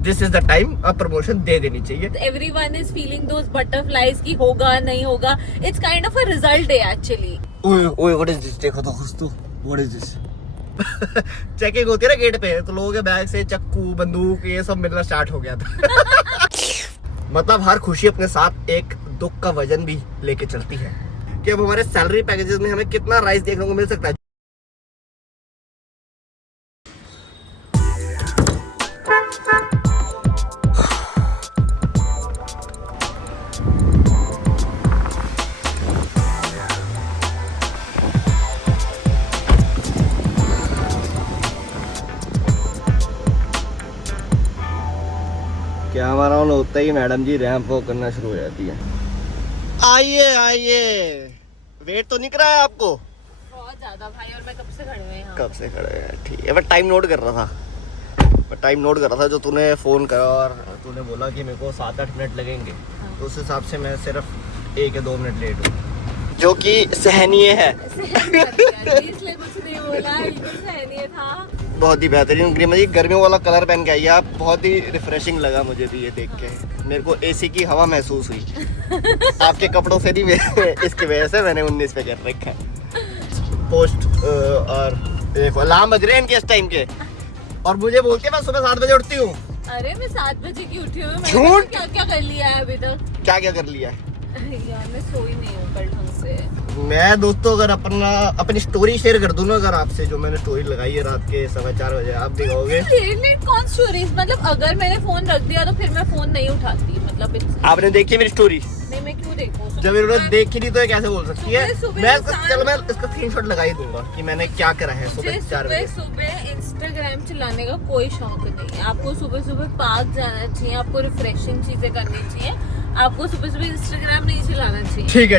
This is the time अब promotion दे देनी चाहिए। Everyone is feeling those butterflies कि होगा नहीं होगा. It's kind of a result day actually. ओए व्हाट इज दिस, देखो तो खुश तू, व्हाट इज दिस। चेकिंग होती है ना गेट पे, तो लोगों के बैग से चाकू बंदूक ये सब मिलना स्टार्ट हो गया था। मतलब हर खुशी अपने साथ एक दुख का वजन भी लेके चलती है कि अब हमारे सैलरी पैकेजेस में हमें कितना राइस देखने को मिल सकता है। क्या हमारा ऑन होता ही मैडम जी रैंप वॉक करना शुरू हो जाती है। आइए आइए, वेट तो नहीं कराया आपको? बहुत ज्यादा भाई, और मैं कब से खड़े हुए हैं यहाँ। कब से खड़े हैं? ठीक है, मैं टाइम नोट कर रहा था। जो तूने फोन करा और तूने बोला कि मेरे को 7-8 मिनट लगेंगे, तो उस हिसाब से मैं सिर्फ 1 या 2 मिनट लेट हूँ, जो कि सहनीय है। इसलिए कुछ नहीं बोला, बिल्कुल सहनीय था। बहुत ही बेहतरीन ग्रीमा जी, गर्मियों वाला कलर पहन के आई आप, बहुत ही रिफ्रेशिंग लगा मुझे भी ये देख के। मेरे को एसी की हवा महसूस हुई। आपके कपड़ों से नहीं, इसकी वजह से मैंने 19 पे कर रखा है पोस्ट। और देखो अलार्म बज रहे हैं इनके इस टाइम के, और मुझे बोलते हैं मैं सुबह 7 बजे उठती हूँ। अरे मैं 7 बजे की उठी हूँ। झूठ! क्या क्या कर लिया है अभी तक? क्या कर लिया है? यार मैं सोई नहीं हूँ कल ढंग से। मैं दोस्तों अगर अपनी स्टोरी शेयर कर दूं ना अगर आपसे, जो मैंने स्टोरी लगाई है रात के 4:15 बजे, आप दिखाओगे। कौन स्टोरीज? मतलब अगर मैंने फोन रख दिया तो फिर मैं फोन नहीं उठाती। मतलब आपने देखी मेरी स्टोरी? नहीं, मैं क्यों देखूं? जब इन्होंने देखी नहीं तो ये कैसे बोल सकती है? सुबह मैं इसका स्क्रीनशॉट लगा ही दूंगा कि मैंने क्या करा है सुबह 4 बजे। सुबह इंस्टाग्राम चलाने का कोई शौक नहीं है। आपको सुबह सुबह पार्क जाना चाहिए, आपको रिफ्रेशिंग चीजें करनी चाहिए, आपको सुबह सुबह इंस्टाग्राम नहीं चलाना चाहिए। ठीक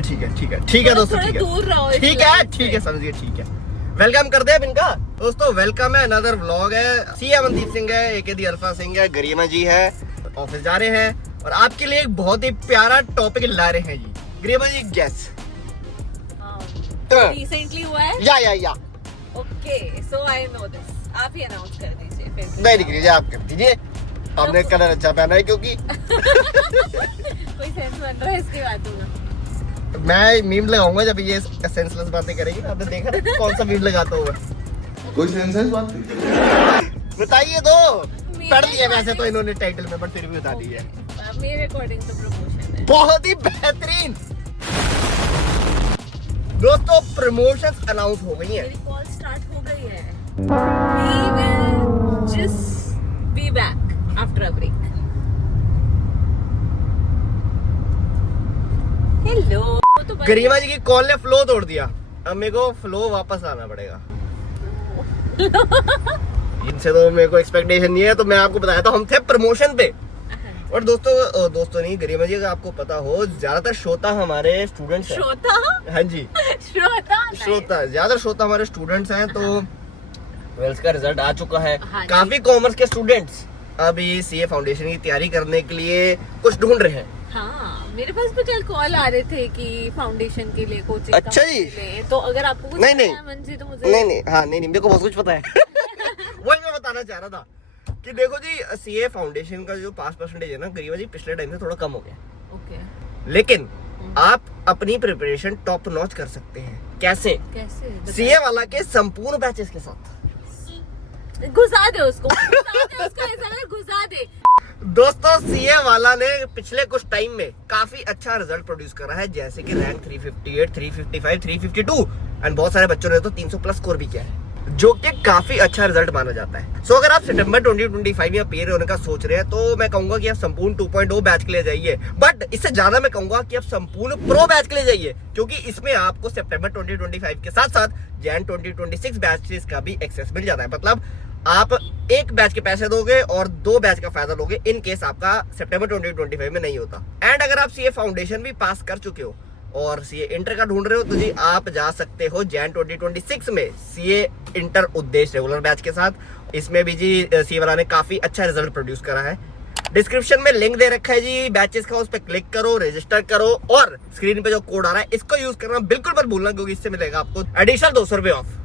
है दोस्तों, ठीक है, दूर रहो। ठीक है समझिए, ठीक है। वेलकम कर दे अब इनका। दोस्तों वेलकम है, अनदर व्लॉग है। सी अमनदीप सिंह है, एके दी अल्फा सिंह है, गरिमा जी है, ऑफिस जा रहे हैं और आपके लिए एक बहुत ही प्यारा टॉपिक ला रहे हैं जी। गरिमा जी गैस रिसेंटली हुआ है। या okay, so I know this. आप ही अनाउंस कर दीजिए फिर। नहीं कीजिए, आप कर दीजिए। आपने कलर अच्छा पहना है क्योंकि कोई सेंस बन रहा है इसकी बातों में। मैं मीम लगाऊंगा जब ये सेंसलेस बातें करेगी। आपने देखा ना कौन सा मीम लगाता हुआ? कोई सेंसेस बात बताइए दो। पढ़ लिया वैसे तो इन्होंने टाइटल में, बट फिर भी बता दी है। मेरे अकॉर्डिंग तो प्रमोशन है। बहुत ही बेहतरीन। दोस्तों प्रमोशंस अनाउंस हो गई हैं। मेरी कॉल स्टार्ट हो गई है। We will just be back after a break. Hello. तो गरिमा जी की कॉल ने फ्लो तोड़ दिया, अब मेरे को फ्लो वापस आना पड़ेगा। इनसे तो मेरे को एक्सपेक्टेशन नहीं है, तो मैं आपको बताया था हम थे प्रमोशन पे। और दोस्तों नहीं, गरिमा जी अगर आपको पता हो, ज्यादातर श्रोता हमारे स्टूडेंट्स हैं। श्रोता? हाँ जी, श्रोता ज्यादा श्रोता हमारे स्टूडेंट्स हैं। तो ट्वेल्थ का रिजल्ट आ चुका है। हाँ काफी कॉमर्स के स्टूडेंट्स अभी सीए फाउंडेशन की तैयारी करने के लिए कुछ ढूंढ रहे हैं। हाँ, मेरे पास भी कल कॉल आ रहे थे कि फाउंडेशन के लिए कोचिंग। अच्छा जी। तो अगर आपको कुछ नहीं तो मुझे नहीं मेरे को बहुत कुछ पता है। वही मैं बताना चाह रहा था कि देखो जी, सीए फाउंडेशन का जो पास परसेंटेज है ना गरिमा जी, पिछले टाइम से थोड़ा कम हो गया। ओके। लेकिन आप अपनी प्रिपरेशन टॉप नॉच कर सकते हैं। कैसे? सीए वाला के संपूर्ण बैचेस के साथ। घुसा दे उसको घुसा दे। दोस्तों सीए वाला ने पिछले कुछ टाइम में काफी अच्छा रिजल्ट प्रोड्यूस करा है, जैसे कि रैंक 358, 355, 352 एंड बहुत सारे बच्चों ने तो 300 प्लस स्कोर भी किया है, जो कि काफी अच्छा रिजल्ट माना जाता है। सो अगर आप सितंबर 2025 में पीए होने का सोच रहे हैं, तो मैं कहूंगा कि आप संपूर्ण 2.0 बैच के लिए जाइए। बट इससे ज्यादा मैं कहूंगा कि आप संपूर्ण प्रो बैच के लिए जाइए, क्योंकि इसमें आपको सितंबर 2025 के साथ साथ जैन 2026 बैचेस का भी एक्सेस मिल जाता है। मतलब आप एक बैच के पैसे दोगे और 2 बैच का फायदा लोगे, इन केस आपका सितंबर 2025 में नहीं होता। एंड अगर आप सीए फाउंडेशन भी पास कर चुके हो और सीए इंटर का ढूंढ रहे हो, तो जी आप जा सकते हो जैन 2026 में सीए इंटर उद्देश्य रेगुलर बैच के साथ। इसमें भी जी सीए वाला ने काफी अच्छा रिजल्ट प्रोड्यूस करा है। डिस्क्रिप्शन में लिंक दे रखा है जी बैचेस का, उस पर क्लिक करो, रजिस्टर करो और स्क्रीन पे जो कोड आ रहा है इसको यूज करना बिल्कुल मत भूलना, क्योंकि इससे मिलेगा आपको एडिशनल 200 रुपए ऑफ।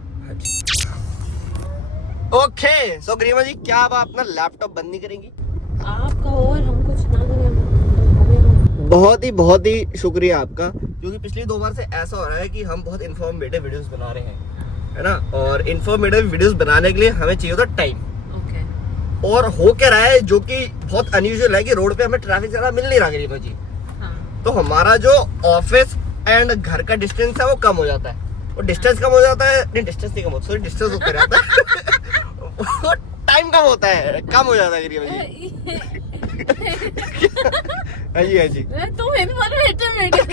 ओके, सो गरिमा जी क्या आप अपना लैपटॉप बंद नहीं करेंगी? आप कहो और हम कुछ ना करें। बहुत ही शुक्रिया आपका, क्योंकि पिछली 2 बार से ऐसा हो रहा है कि हम बहुत इन्फॉर्मेटिव वीडियोस बना रहे हैं, है ना। और इन्फॉर्मेटिव वीडियोस बनाने के लिए हमें चाहिए होता टाइम। ओके। और हो क्या रहा है, जो कि बहुत अनयूजुअल है, कि रोड पे हमें ट्रैफिक ज्यादा मिल नहीं रहा गरीबा जी। हाँ। तो हमारा जो ऑफिस एंड घर का डिस्टेंस है वो कम हो जाता है। और डिस्टेंस कम हो जाता है, नहीं डिस्टेंस नहीं कम होता, सॉरी डिस्टेंस होता रहता है। टाइम कम होता है, कम हो जाता है गरीबा जी। हाँ जी, हाँ जी। तुम इन्फॉर्मेटिव वीडियो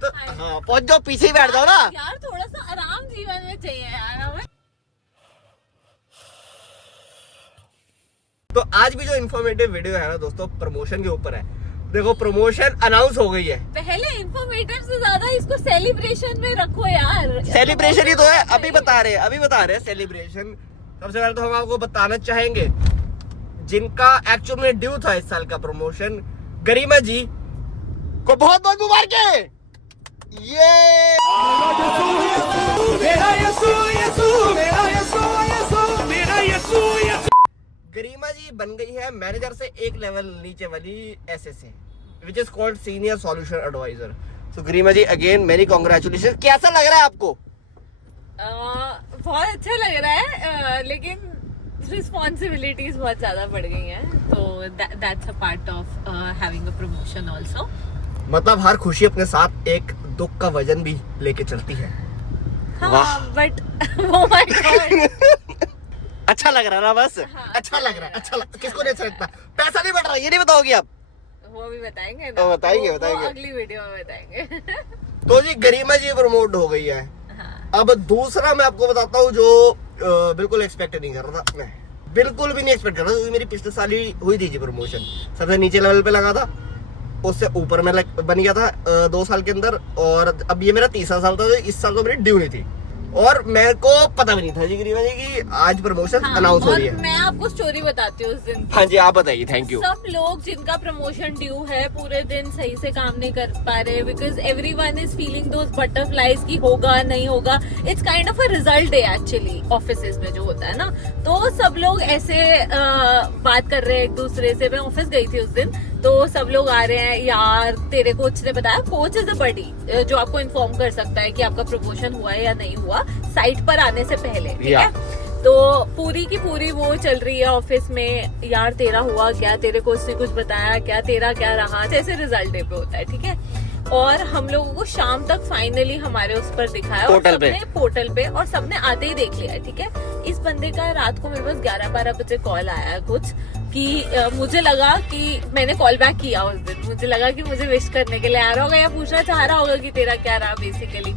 तो हाँ, पहुंच जाओ, पीछे ही बैठ जाओ ना यार, थोड़ा सा आराम जीवन में चाहिए यार हमें। तो आज भी जो इन्फॉर्मेटिव वीडियो है ना दोस्तों, प्रमोशन के ऊपर है। देखो, प्रमोशन अनाउंस हो गई है। पहले इन्फॉर्मेटिव से ज्यादा इसको सेलिब्रेशन में रखो यार। सेलिब्रेशन ही तो है, अभी बता रहे हैं सेलिब्रेशन। सबसे पहले तो हम आपको बताना चाहेंगे, जिनका एक्चुअल में ड्यू था इस साल का प्रमोशन, गरिमा जी को बहुत बहुत मुबारक। ये गरिमा जी बन गई है मैनेजर से एक लेवल नीचे वाली SSA, which is called senior solution advisor. So Garima ji again मेरी कांग्रेचुलेशन। कैसा लग रहा है आपको? बहुत अच्छा लग रहा है, लेकिन रिस्पॉन्सिबिलिटीज बहुत ज्यादा बढ़ गई हैं, तो that's a part of having a promotion also. मतलब हर खुशी अपने साथ एक दुख का वजन भी लेके चलती है। हाँ, बट oh my God। अच्छा लग रहा है ना? बस हाँ, अच्छा लग रहा है। किसको नहीं अच्छा लगता? पैसा नहीं बढ़ रहा, ये नहीं बताओगी आप? वो भी बताएंगे ना। तो बताएंगे। वो अगली वीडियो में बताएंगे। तो जी गरिमा जी प्रमोट हो गई है। हाँ। अब दूसरा मैं आपको बताता हूँ, जो बिल्कुल एक्सपेक्ट नहीं कर रहा था मैं, बिल्कुल भी नहीं एक्सपेक्ट कर रहा था, क्योंकि मेरी पिछले साल ही हुई थी जी प्रमोशन। सबसे नीचे लेवल पे लगा था, उससे ऊपर में बन गया था 2 साल के अंदर, और अब ये मेरा 3रा साल था। तो इस साल तो मेरी ड्यू नहीं थी, और मेरे को पता भी नहीं था जी गरिमा जी की आज प्रमोशन अनाउंस हो रही है। मैं आपको स्टोरी बताती हूँ उस दिन की। हाँ जी, आप बताइए। Thank you. सब लोग जिनका प्रमोशन ड्यू है पूरे दिन सही से काम नहीं कर पा रहे, because everyone is feeling those butterflies की होगा नहीं होगा। It's kind of a result day actually offices में जो होता है ना। तो सब लोग ऐसे बात कर रहे हैं एक दूसरे से। मैं ऑफिस गई थी उस दिन, तो सब लोग आ रहे हैं, यार तेरे कोच ने बताया, कोच इज अ बडी जो आपको इन्फॉर्म कर सकता है कि आपका प्रमोशन हुआ है या नहीं हुआ साइट पर आने से पहले, ठीक है। तो पूरी की पूरी वो चल रही है ऑफिस में, यार तेरा हुआ क्या, तेरे कोच ने कुछ बताया क्या, तेरा क्या रहा, जैसे रिजल्ट डे पे होता है, ठीक है। और हम लोगों को शाम तक फाइनली हमारे उस पर दिखाया पोर्टल पे, और सबने आते ही देख लिया, ठीक है। इस बंदे का रात को मेरे पास 11-12 बजे कॉल आया कुछ कि मुझे लगा कि मैंने कॉल बैक किया उस दिन, मुझे लगा कि मुझे विश करने के लिए आ रहा होगा या पूछना चाह रहा होगा कि तेरा क्या रहा बेसिकली।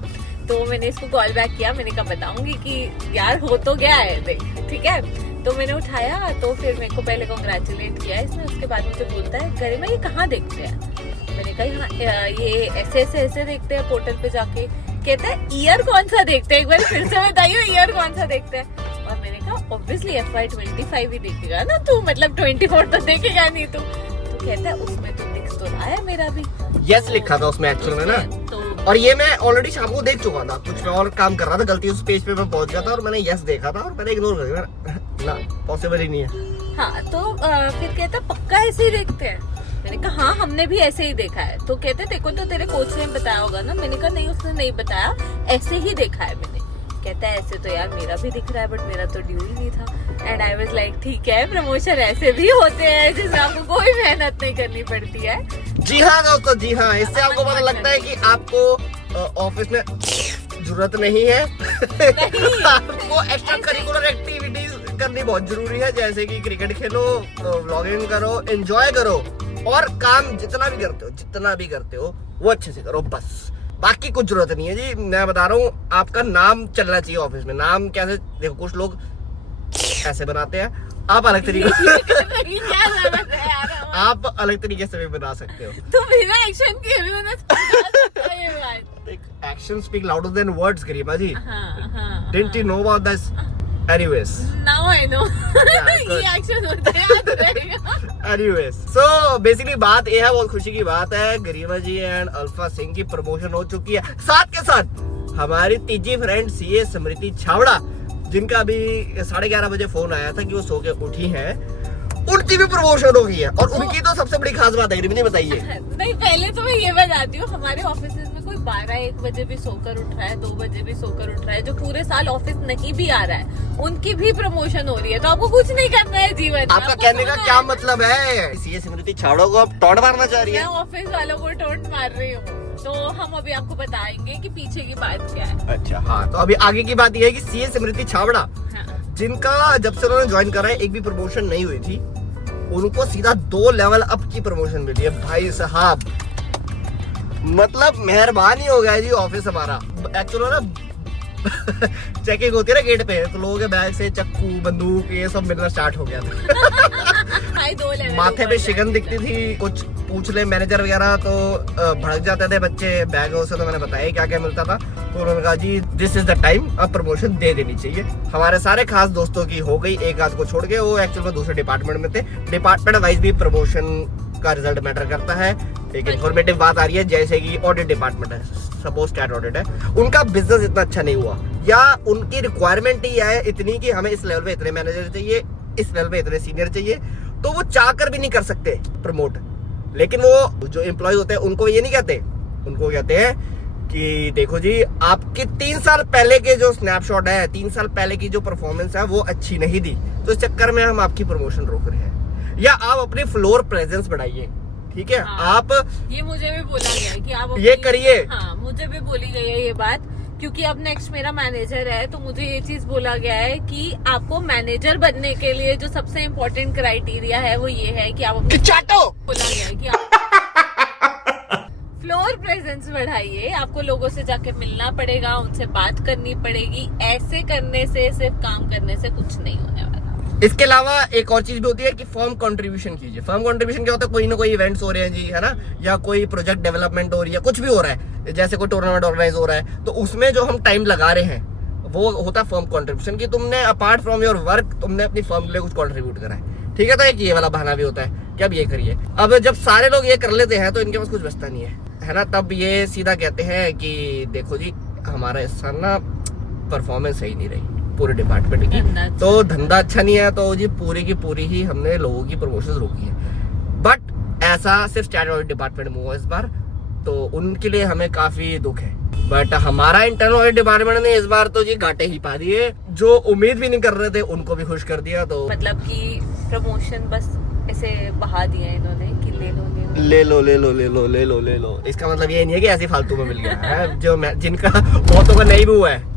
तो मैंने इसको कॉल बैक किया, मैंने कहा बताऊंगी कि यार हो तो गया है देख, ठीक है। तो मैंने उठाया, तो फिर मेरे को पहले कांग्रेचुलेट किया इसने, उसके बाद मुझे बोलता है गरिमा ये कहाँ देखते हैं? मैंने कहा यहाँ ये ऐसे देखते हैं पोर्टल पे जाके। कहता है ईयर कौन सा देखते हैं, एक बार फिर से बताइए ईयर कौन सा देखते हैं। और मैंने कहा ऑब्वियसली FY25 ही देखेगा ना तू, मतलब 24 तो देखेगा नहीं तू। तो कहता है उसमें तो दिख तो रहा है मेरा भी, यस लिखा था उसमें एक्चुअल में ना। तो और ये मैं ऑलरेडी शाम को देख चुका था, कुछ मैं और काम कर रहा था, गलती उस पेज पे मैं पहुंच गया था और मैंने यस देखा था और मैंने इग्नोर कर दिया ना, पॉसिबल ही नहीं है। हाँ, तो फिर कहता पक्का ऐसे ही देखते हैं? मैंने कहा हाँ हमने भी ऐसे ही देखा है। तो कहते देखो तो तेरे कोच ने बताया होगा ना। मैंने कहा नहीं उसने नहीं बताया, ऐसे ही देखा है मैंने। कहता है ऐसे तो यार मेरा भी दिख रहा है, बट मेरा तो ड्यू ही नहीं था। एंड आई वाज लाइक ठीक है, प्रमोशन ऐसे भी होते हैं जिसमें आपको कोई मेहनत नहीं करनी पड़ती है। जी हाँ दोस्तों, जी हाँ, इससे आपको पता लगता है कि आपको ऑफिस में जरूरत नहीं है। आपको एक्स्ट्रा करिकुलर एक्टिविटीज करनी बहुत जरूरी है, जैसे कि क्रिकेट खेलो, व्लॉगिंग करो, एंजॉय करो, और काम जितना भी करते हो वो अच्छे से करो, बस। बाकी कुछ जरूरत नहीं है जी। मैं बता रहा हूँ, आपका नाम चलना चाहिए ऑफिस में। नाम कैसे, देखो कुछ लोग ऐसे बनाते हैं, आप अलग तरीके आप अलग तरीके से भी बना सकते हो। तो बिना एक्शन के भी मैंने action speak louder than words Garima ji. हाँ, Didn't you know about this? Anyways. Now I know. good. ये एक्शन होते हैं, याद रहेगा। Anyways, so basically बात ये है, बहुत खुशी की बात है, गरिमा जी एंड अल्फा सिंह की प्रमोशन हो चुकी है। साथ के साथ हमारी तीजी फ्रेंड सीए स्मृति छावड़ा जिनका अभी 11:30 बजे फोन आया था कि वो सो के उठी हैं, उनकी भी प्रमोशन हो गई है। और उनकी तो सबसे बड़ी खास बात है, नहीं बताइए। नहीं, पहले तो मैं ये बताती हूँ, हमारे ऑफिस में कोई 12-1 बजे भी सोकर उठ रहा है, 2 बजे भी सोकर उठ रहा है, जो पूरे साल ऑफिस नहीं भी आ रहा है, उनकी भी प्रमोशन हो रही है। तो आपको कुछ नहीं करना है जीवन में। आपका कहने का क्या मतलब है? सीए स्मृति छाड़ो को आप टोंट मारना चाह रही है? मैं ऑफिस वालों को टोंट मार रही हूँ। तो हम अभी आपको बताएंगे कि पीछे की बात क्या है। अच्छा हाँ, तो अभी आगे की बात यह है कि सीए स्मृति छाबड़ा, हाँ। जिनका जब से उन्होंने ज्वाइन करा है एक भी प्रमोशन नहीं हुई थी, उनको सीधा 2 लेवल अप की प्रमोशन मिली है भाई साहब। मतलब मेहरबानी हो गया जी ऑफिस हमारा। एक्चुअली ना चेकिंग होती है ना गेट पे, तो लोगों के बैग से चाकू बंदूक ये सब मिलना स्टार्ट हो गया था। भाई 2 लेवल माथे पे शिकन दिखती थी, कुछ पूछ ले मैनेजर वगैरह तो भड़क जाते थे बच्चे बैगों से। तो मैंने बताया क्या क्या मिलता था, तो उन्होंने कहा जी दिस इज द टाइम, अब प्रमोशन दे देनी चाहिए। हमारे सारे खास दोस्तों की हो गई, एक आध को छोड़ के, वो एक्चुअल में दूसरे डिपार्टमेंट में थे। डिपार्टमेंट वाइज भी प्रमोशन का रिजल्ट मैटर करता है। एक इन्फॉर्मेटिव बात आ रही है, जैसे कि ऑडिट डिपार्टमेंट है, सपोज स्टैट ऑडिट है, उनका बिजनेस इतना अच्छा नहीं हुआ, या उनकी रिक्वायरमेंट ही है इतनी कि हमें इस लेवल पे इतने मैनेजर चाहिए, इस लेवल पे इतने सीनियर चाहिए, तो वो चाह कर भी नहीं कर सकते प्रमोट। लेकिन वो जो एम्प्लॉय होते हैं उनको ये नहीं कहते, उनको कहते हैं कि देखो जी आपके 3 साल पहले के जो स्नैपशॉट है, 3 साल पहले की जो परफॉर्मेंस है वो अच्छी नहीं दी, तो इस चक्कर में हम आपकी प्रमोशन रोक रहे हैं, या आप अपनी फ्लोर प्रेजेंस बढ़ाइए। ठीक है, हाँ, आप ये मुझे भी बोला गया है कि आप ये करिए। हाँ, मुझे भी बोली गई है ये बात, क्योंकि अब नेक्स्ट मेरा मैनेजर है, तो मुझे ये चीज बोला गया है कि आपको मैनेजर बनने के लिए जो सबसे इम्पोर्टेंट क्राइटेरिया है वो ये है कि आप अपनी चाटो बोला गया है कि आप फ्लोर प्रेजेंस बढ़ाइए। आपको लोगों से जाके मिलना पड़ेगा, उनसे बात करनी पड़ेगी। ऐसे करने से, सिर्फ काम करने से कुछ नहीं होने वाला। इसके अलावा एक और चीज भी होती है कि फर्म कंट्रीब्यूशन कीजिए। फर्म कंट्रीब्यूशन क्या होता है, कोई ना कोई इवेंट्स हो रहे हैं जी, है ना, या कोई प्रोजेक्ट डेवलपमेंट हो रही है, कुछ भी हो रहा है, जैसे कोई टूर्नामेंट ऑर्गेनाइज हो रहा है, तो उसमें जो हम टाइम लगा रहे हैं वो होता है फर्म कंट्रीब्यूशन, कि तुमने अपार्ट फ्रॉम योर वर्क तुमने अपनी फर्म के लिए कुछ कंट्रीब्यूट करा है। ठीक है, तो एक ये वाला बहाना भी होता है कि अब ये करिए। अब जब सारे लोग ये कर लेते हैं तो इनके पास कुछ बचता नहीं है ना, तब ये सीधा कहते हैं कि देखो जी हमारा इस साल ना परफॉर्मेंस सही नहीं रही पूरे डिपार्टमेंट की, तो धंधा अच्छा नहीं है, तो जी पूरी की पूरी ही हमने लोगों की प्रमोशन रोकी है। बट ऐसा सिर्फ स्टैट ऑडिट डिपार्टमेंट में हुआ इस बार, तो उनके लिए हमें काफी दुख है। बट हमारा इंटरनल ऑडिट डिपार्टमेंट ने इस बार तो जी घाटे ही पा दिए, जो उम्मीद भी नहीं कर रहे थे उनको भी खुश कर दिया। तो मतलब कि प्रमोशन बस ऐसे बहा दिया इन्होंने कि ले लो ले लो ले लो ले लो ले लो ले लो। इसका मतलब ये नहीं है कि ऐसे फालतू में मिल गया है, जो जिनका बहुतों का नहीं भी हुआ है।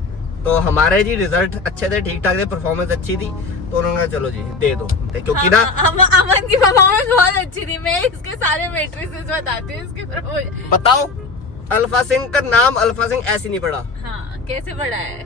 तो हमारे जी रिजल्ट अच्छे थे, ठीक ठाक थे, परफॉर्मेंस अच्छी थी, तो उन्होंने कहा चलो जी दे दो, क्योंकि ना अमन की परफॉर्मेंस बहुत अच्छी थी। मैं इसके सारे मैट्रिसेस बताती हूँ इसके। बताओ, अल्फा सिंह का नाम अल्फा सिंह ऐसे नहीं पड़ा। हाँ, कैसे पड़ा है?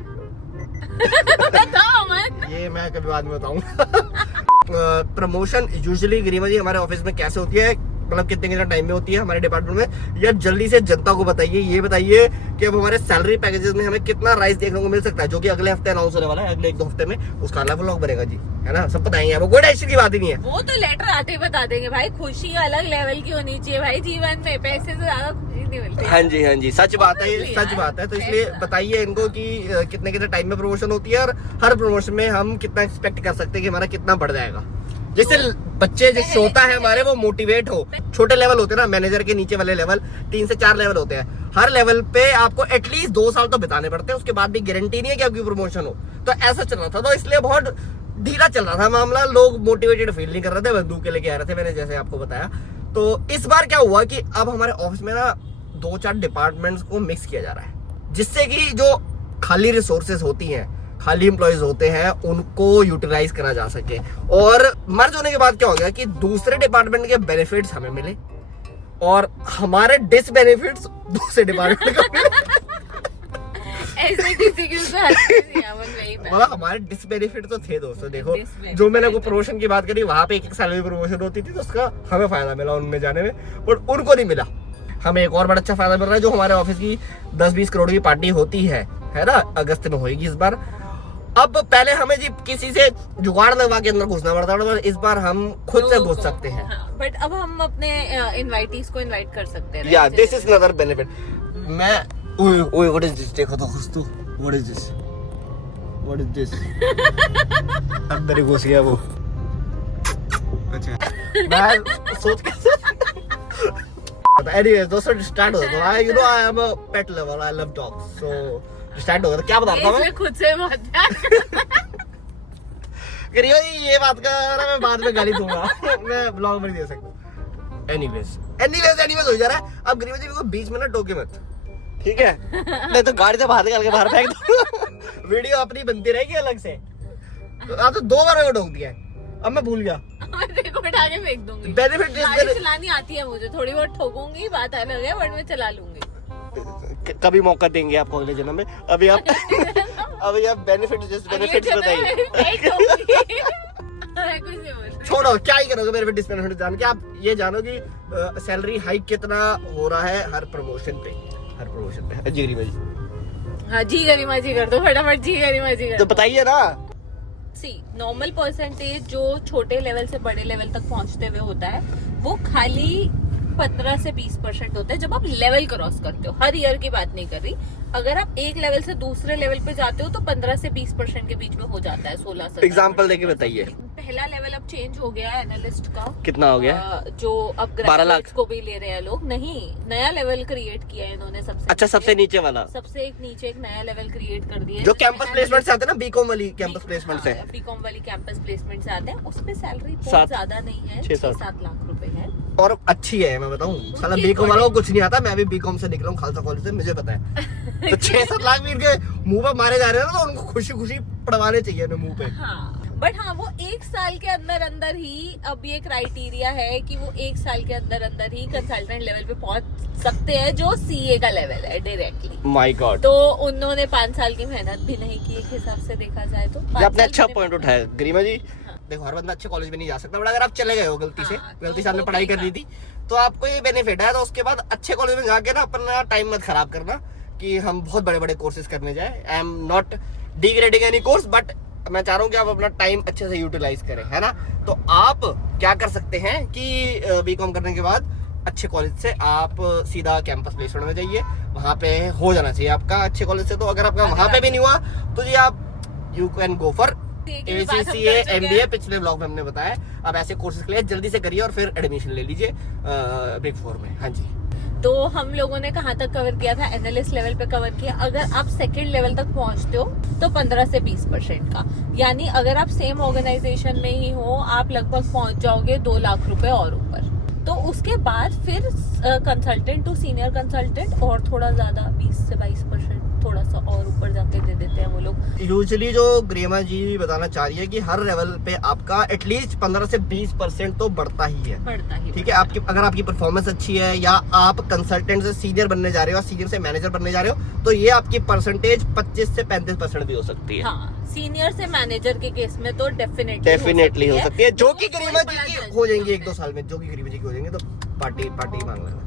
बताओ अमन। ये मैं कभी बाद में बताऊंगा। प्रमोशन यूजुअली गरिमा जी हमारे ऑफिस में कैसे होती है, मतलब कितने टाइम में होती है हमारे डिपार्टमेंट में, या जल्दी से जनता को बताइए, ये बताइए कि अब हमारे सैलरी पैकेजेस में हमें कितना राइज देखने को मिल सकता है, जो कि अगले हफ्ते अनाउंस होने वाला है, अगले 1-2 हफ्ते में उसका अलग व्लॉग बनेगा जी, है ना, सब बताएंगे आपको, कोई टेंशन की बात ही नहीं है। वो तो लेटर आते ही बता देंगे भाई, खुशी अलग लेवल की होनी चाहिए भाई जीवन में, पैसे से ज्यादा खुशी नहीं मिलती। हाँ जी हाँ जी, सच बात है, ये सच बात है। तो इसलिए बताइए इनको कि कितने कितने टाइम में प्रमोशन होती है, और हर प्रमोशन में हम कितना एक्सपेक्ट कर सकते हैं कि हमारा कितना बढ़ जाएगा, जिससे बच्चे जो श्रोता है हमारे वो मोटिवेट हो। छोटे लेवल होते हैं ना, मैनेजर के नीचे वाले लेवल 3 से 4 लेवल होते हैं, हर लेवल पे आपको एटलीस्ट 2 साल तो बिताने पड़ते हैं, उसके बाद भी गारंटी नहीं है कि आपकी प्रमोशन हो। तो ऐसा चल रहा था, तो इसलिए बहुत ढीला चल रहा था मामला, लोग मोटिवेटेड फील नहीं कर रहे थे, बंदूक के लेके आ रहे थे, मैंने जैसे आपको बताया। तो इस बार क्या हुआ कि अब हमारे ऑफिस में ना 2-4 डिपार्टमेंट्स को मिक्स किया जा रहा है, जिससे कि जो खाली रिसोर्सेज होती हैं, खाली एम्प्लॉयज होते हैं, उनको यूटिलाइज करा जा सके। और मर्ज होने के बाद क्या हो गया कि दूसरे डिपार्टमेंट के बेनिफिट्स हमें मिले और हमारे डिसबेनिफिट्स दूसरे डिपार्टमेंट को मिले। ऐसे किसी की तो हद नहीं है, मतलब हमारे डिसबेनिफिट तो थे दोस्तों। देखो, जो मैंने को प्रमोशन की बात करी, वहां पे 1-1 साल में प्रमोशन होती थी, तो उसका हमें फायदा मिला उनमें जाने में, बट उनको नहीं मिला। हमें एक और बड़ा अच्छा फायदा मिल रहा है, जो हमारे ऑफिस की 10-20 करोड़ की पार्टी होती है ना, अगस्त में होगी इस बार। अब पहले हमें जी किसी से जुगाड़ लगवा के अंदर घुसना पड़ता था, इस बार हम खुद से घुस सकते हैं। बट अब हम अपने इनवाइटीज को इनवाइट कर सकते हैं। या दिस इज अनदर बेनिफिट। मैं ओए व्हाट इज दिस, देखो तो खुश तू, what is this, what is this? अंदर ही घुस गया वो। अच्छा मैं सोच के एनीवेज दोस्तों स्टार्ट हो गया। You know I am a pet lover, I love dogs, so start हो गया। तो क्या बता रहा था मैं? खुद से मत करियो ये बात का ना, मैं बाद में गाली दूंगा। मैं ब्लॉग में नहीं दे सकता। एनीवेज हो जा रहा है। अब गरीब जी को बीच में ना टोके मत, ठीक है? नहीं तो गाड़ी से बाहर निकाल के बाहर फेंक दो। वीडियो अपनी बनती रहेगी अलग से। आप तो 2 बार मेरे को टोक दिया है, अब मैं भूल गया। देखो उठा के फेंक दूंगी। बेनिफिट गाड़ी चलानी आती है मुझे, थोड़ी बहुत ठोकूंगी, बात अलग है, बट मैं चला लूंगी। कभी मौका देंगे आपको अगले जन्म में। अभी आप बेनिफिट बताइए। छोड़ो, क्या ही करोगे मेरे बेनिफिट जान के। आप ये जानो कि सैलरी हाइक कितना हो रहा है हर प्रमोशन पे। जी गरिमा जी। हाँ जी गरिमा जी कर दो फटाफट। जी गरिमा जी कर तो बताइए ना। सी नॉर्मल परसेंटेज जो छोटे लेवल से बड़े लेवल तक पहुंचते हुए होता है वो खाली 15 से 20% होता है जब आप लेवल क्रॉस करते हो। हर ईयर की बात नहीं कर रही। अगर आप एक लेवल से दूसरे लेवल पे जाते हो तो 15 से 20% के बीच में हो जाता है। 16 से एग्जांपल देके बताइए। पहला लेवल अब चेंज हो गया है एनालिस्ट का। कितना हो गया? जो अब 12 लाख को भी ले रहे हैं लोग। नहीं, नया लेवल क्रिएट किया है इन्होंने सबसे। अच्छा, सबसे नीचे वाला, सबसे एक नीचे एक नया लेवल क्रिएट कर दिया है जो कैंपस प्लेसमेंट से आते हैं ना, बीकॉम वाली कैंपस प्लेसमेंट से। बीकॉम वाली कैंपस प्लेसमेंट से आते हैं। उसमें सैलरी बहुत 7 ज्यादा नहीं है, 6-7 लाख रुपए है और अच्छी है। मैं बताऊं, साला बीकॉम वालों को कुछ नहीं आता। मैं भी बीकॉम से निकला हूं, खालसा कॉलेज से, मुझे पता है। तो 6-7 लाख भी इनके मुंह पे मारे जा रहे हैं ना, तो उनको खुशी खुशी पड़वाने चाहिए अपने मुंह पे। हाँ, बट हाँ वो 1 साल के अंदर ही अब ये क्राइटेरिया है कि वो 1 साल के अंदर ही कंसल्टेंट लेवल पे पहुंच सकते हैं, जो सीए का लेवल है डायरेक्टली। My God. तो उन्होंने 5 साल की मेहनत भी नहीं की एक हिसाब से देखा जाए तो। ये आपने अच्छा पॉइंट उठाया गरिमा जी। देखो, हर बंदा अच्छे कॉलेज में नहीं जा सकता, बट अगर आप चले गए हो गलती से आपने पढ़ाई कर दी थी, तो आपको ये बेनिफिट है। तो उसके बाद अच्छे कॉलेज में जाके ना अपना टाइम मत खराब करना कि हम बहुत बड़े बड़े कोर्सेज करने जाए। I am not degrading any course, but मैं चाह रहा हूँ कि आप अपना टाइम अच्छे से यूटिलाइज करें, है ना? तो आप क्या कर सकते हैं कि बीकॉम करने के बाद अच्छे कॉलेज से आप सीधा कैंपस प्लेसमेंट में जाइए। वहाँ पे हो जाना चाहिए आपका अच्छे कॉलेज से। तो अगर आपका वहाँ पे भी नहीं हुआ तो ये आप you can go for ACCA MBA। पिछले ब्लॉग में हमने बताया। अब ऐसे कोर्सेज के लिए जल्दी से करिए और फिर एडमिशन ले लीजिए बिग 4 में। हाँ जी। तो हम लोगों ने कहाँ तक कवर किया था? एनालिस्ट लेवल पे कवर किया। अगर आप सेकंड लेवल तक पहुँचते हो तो 15 से 20% का, यानी अगर आप सेम ऑर्गेनाइजेशन में ही हो आप लगभग पहुँच जाओगे 2 लाख रुपए और ऊपर। तो उसके बाद फिर कंसल्टेंट टू सीनियर कंसल्टेंट और थोड़ा ज्यादा 20 से 22% थोड़ा सा और ऊपर जाके दे देते हैं वो लोग। यूजुअली जो गरिमा जी बताना चाह रही है कि हर लेवल पे आपका एटलीस्ट 15 से 20% तो बढ़ता ही है। ठीक है, आपकी अगर आपकी परफॉर्मेंस अच्छी है या आप कंसल्टेंट से सीनियर बनने जा रहे हो, सीनियर से मैनेजर बनने जा रहे हो, तो ये आपकी परसेंटेज 25 से 35% भी हो सकती है। हाँ, सीनियर से मैनेजर के केस में तो डेफिनेटली हो सकती है, जो कि गरिमा जी की हो जाएंगी 1-2 साल में। जो कि गरिमा जी की हो जाएंगे तो पार्टी मांग लेना।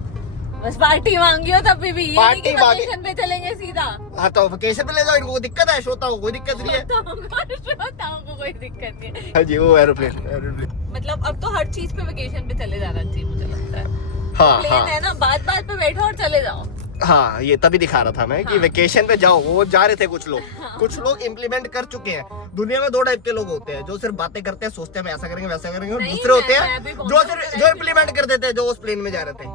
बस पार्टी मांगी हो तब भी ये नहीं कि वैकेशन पे चलेंगे सीधा। हाँ, तो वैकेशन पे ले जाओ। इनको दिक्कत है, श्रोताओं को कोई दिक्कत नहीं है। श्रोताओं को कोई दिक्कत नहीं है। हाँ जी, वो एरोप्लेन मतलब अब तो हर चीज पे वैकेशन पे चले जाना चाहिए मुझे लगता है। हाँ, प्लेन है ना, बात पे बैठो और चले जाओ। हाँ, ये तभी दिखा रहा था मैं कि वेकेशन पे जाओ। वो जा रहे थे कुछ लोग इम्प्लीमेंट कर चुके हैं। दुनिया में 2 टाइप के लोग होते हैं, जो सिर्फ बातें करते हैं, सोचते हैं हम ऐसा करेंगे वैसा करेंगे, और दूसरे होते हैं जो इम्प्लीमेंट कर देते हैं, जो उस प्लेन में जा रहे थे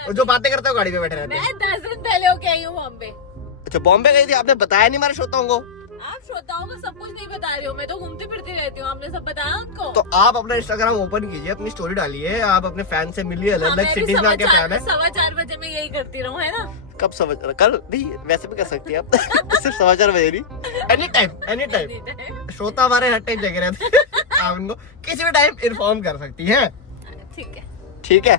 और जो बातें करते हैं गाड़ी में बैठे रहते हैं। मैं 10 दिन पहले होके आई हूँ बॉम्बे। अच्छा, बॉम्बे गई थी? आपने बताया नहीं हमारे श्रोताओं को। आप श्रोताओं को सब कुछ नहीं बता रही हो, मैं तो घूमती फिरती रहती हूँ। आपने सब बताया उनको। तो आप अपना इंस्टाग्राम ओपन कीजिए, अपनी स्टोरी डालिए, आप अपने फैन से मिलिए। अलग सिटीज में आके फैन है। 4:15 बजे मैं यही करती रहूँ, है ना? कब कल नहीं, वैसे भी कर सकती है आप। सिर्फ 4:15 बजे नहीं, एनी टाइम। श्रोता हमारे हर टाइम जगह रहते हैं। आप उनको किसी भी टाइम इन्फॉर्म कर सकती है। ठीक है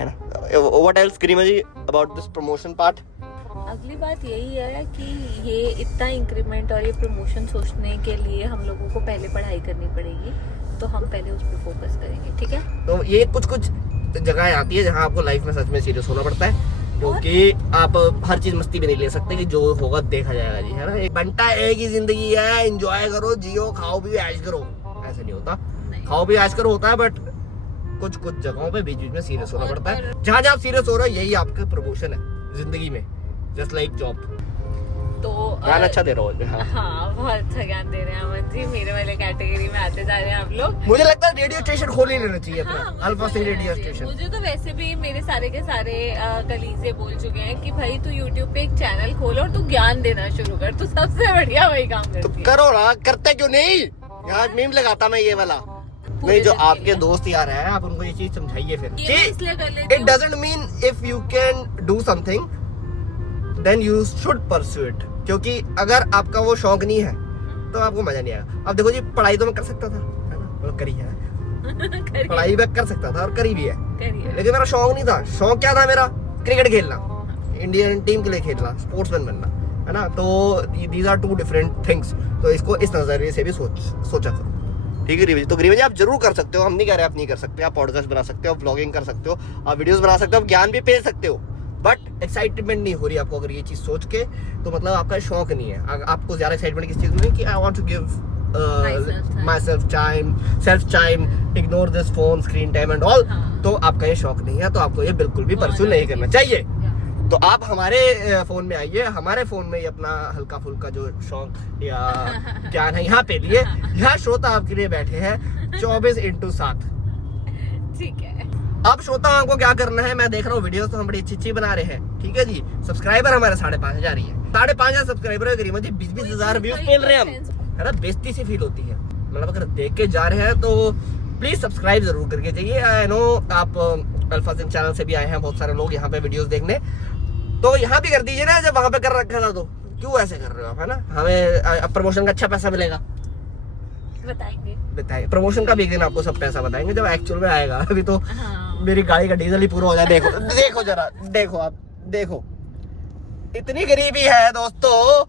ना? What else Garima ji about this promotion part? अगली बात यही है कि ये इतना इंक्रीमेंट और ये प्रमोशन सोचने के लिए हम लोगों को पहले पढ़ाई करनी पड़ेगी, तो हम पहले उस पर फोकस करेंगे। ठीक है, तो ये कुछ जगह आती है जहाँ आपको लाइफ में सच में सीरियस होना पड़ता है, क्योंकि आप हर चीज मस्ती में नहीं ले सकते कि जो होगा देखा जाएगा जी, है ना? एक बनता एक ही जिंदगी है, एंजॉय करो, जियो, खाओ भी ऐश करो। ऐसे नहीं होता, खाओ भी ऐश करो होता है, बट कुछ जगहों पे बीच में सीरियस होना पड़ता है। जहाँ आप सीरियस हो रहे हो यही आपका प्रमोशन है जिंदगी में, जस्ट लाइक जॉब। तो ज्ञान अच्छा दे रहा हो। हाँ। हाँ बहुत अच्छा ज्ञान दे रहे हैं अमन जी, मेरे वाले कैटेगरी में आते जा रहे हैं आप लोग। मुझे लगता है रेडियो स्टेशन खोल ही लेना चाहिए अपना, हाँ, अल्फा सिंह रेडियो स्टेशन। मुझे तो वैसे भी मेरे सारे के सारे कलीजे बोल चुके हैं कि भाई तू यूट्यूब पे एक चैनल खोल और तू ज्ञान देना शुरू कर, तू सबसे बढ़िया वही काम तो करती है। करो ना, करते क्यों नहीं? यार मीम लगाता मैं ये वाला। नहीं, जो आपके दोस्त यार हैं आप उनको ये चीज समझाइए फिर। ये मैं इसलिए कर लेती इट हूँ। Doesn't mean if you can do something then you should pursue it, क्योंकि अगर आपका वो शौक नहीं है तो आपको मजा नहीं आएगा। अब देखो जी, पढ़ाई तो मैं कर सकता था, है ना, मतलब करी है, करिए, पढ़ाई मैं कर सकता था और करी भी है, करिए। लेकिन मेरा शौक नहीं था। शौक क्या था मेरा? क्रिकेट खेलना, इंडियन टीम के लिए खेलना, स्पोर्ट्समैन बनना, है ना। तो these are two different things. तो इसको इस नजरिए से भी सोचा था। ठीक है रिवेज, तो रिवेज आप जरूर कर सकते हो, हम नहीं कह रहे आप नहीं कर सकते। आप पॉडकास्ट बना सकते हो, ब्लॉगिंग कर सकते हो, आप वीडियोस बना सकते हो, आप ज्ञान भी भेज सकते हो, बट एक्साइटमेंट नहीं हो रही आपको अगर ये चीज सोच के, तो मतलब आपका शौक नहीं है। आपको ज्यादा एक्साइटमेंट किस चीज में है कि I want to give myself time, self time, ignore this phone, screen time and all, हाँ। तो आपका ये शौक नहीं है, तो आपको ये बिल्कुल भी परस्यू नहीं करना चाहिए। तो आप हमारे फोन में आइए, हमारे फोन में ही अपना हल्का फुल्का जो शौक या क्या है यहाँ पे लिए, यहाँ श्रोता आपके लिए बैठे हैं 24/7। ठीक है। अब श्रोता आपको क्या करना है, मैं देख रहा हूँ वीडियोस तो हम बड़ी अच्छी बना रहे हैं, ठीक है जी। सब्सक्राइबर हमारे 5,500 ही है, 5,500 सब्सक्राइबर करीब जी 20,000 व्यूज मिल रहे हैं हम, है ना। बेइज्जती सी फील होती है, मतलब अगर देख के जा रहे हैं तो प्लीज सब्सक्राइब जरूर करके जाइए। आई नो आप अल्फा सिंह चैनल से भी आए हैं बहुत सारे लोग यहाँ पे वीडियोस देखने, तो यहाँ भी कर दीजिए ना, जब वहां पे कर रखा था तो क्यों ऐसे कर रहे हो आप, है ना। हमें प्रमोशन का अच्छा पैसा मिलेगा, बताइए। प्रमोशन का भी एक दिन आपको सब पैसा बताएंगे जब एक्चुअल में आएगा। अभी तो हाँ। मेरी गाड़ी का डीजल ही पूरा हो जाए। देखो देखो जरा, देखो आप देखो, इतनी गरीबी है दोस्तों,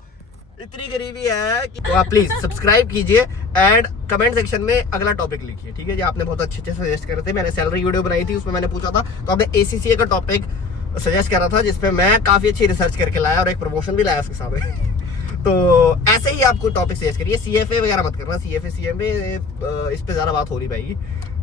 इतनी गरीबी है कि तो आप प्लीज सब्सक्राइब कीजिए एंड कमेंट सेक्शन में अगला टॉपिक लिखिए, ठीक है जी। आपने बहुत अच्छे सजेस्ट करे थे, मैंने सैलरी वीडियो बनाई थी, उसमें मैंने पूछा था, तो आपने ACCA का टॉपिक सजेस्ट करा था, जिसपे मैं काफी अच्छी रिसर्च करके लाया और एक प्रमोशन भी लाया उसके साथ। तो ऐसे ही आपको टॉपिक सजेस्ट करिए, CFA वगैरह मत करना, CFA CMA इस पे ज्यादा बात हो नहीं पाएगी।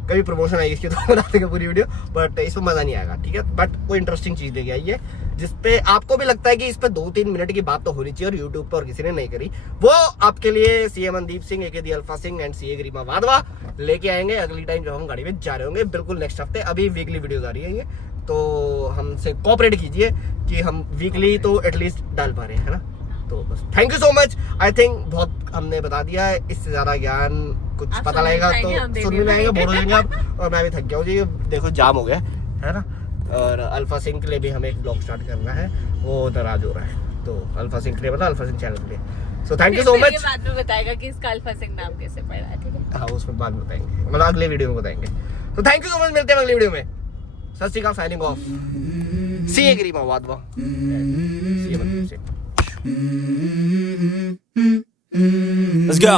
कभी प्रमोशन आई इसकी तो बता देंगे पूरी वीडियो, बट इसमें मजा नहीं आएगा, ठीक है। बट कोई इंटरेस्टिंग चीज लेके आइए जिसपे आपको भी लगता है कि इस पे 2-3 मिनट की बात तो होनी चाहिए और यूट्यूब पर और किसी ने नहीं करी, वो आपके लिए CA Mandeep Singh AKD the alpha Singh and CA गरिमा वाधवा लेके आएंगे अगली टाइम जब हम गाड़ी में जा रहे होंगे, बिल्कुल नेक्स्ट हफ्ते। अभी वीकली वीडियोज आ रही है ये, तो हमसे कोऑपरेट कीजिए कि हम वीकली तो एटलीस्ट डाल पा रहे हैं, है ना। तो बस thank you so much. I think बहुत हमने बता दिया है, इससे ज्यादा ज्ञान कुछ पता लगेगा तो सुनने में आएगा, बोर हो जाएंगे आप। और मैं भी थक गया हूँ जी, देखो जाम हो गया है ना। और अल्फा सिंह के लिए भी हमें एक ब्लॉग स्टार्ट करना है, वो नाराज हो रहा है, तो अल्फा सिंह के लिए मतलब अल्फा सिंह चैनल के लिए। So thank you so much. बाद में बताएगा कि इसका अल्फा सिंह नाम कैसे पड़ा है, ठीक है। हाँ उसमें बाद में बताएंगे, मतलब अगले वीडियो में बताएंगे। तो थैंक यू सो मच, मिलते हैं अगले वीडियो में। सत श्री अकाल, signing off. CA Garima Wadhwa, CA Mandeep Singh. Let's go.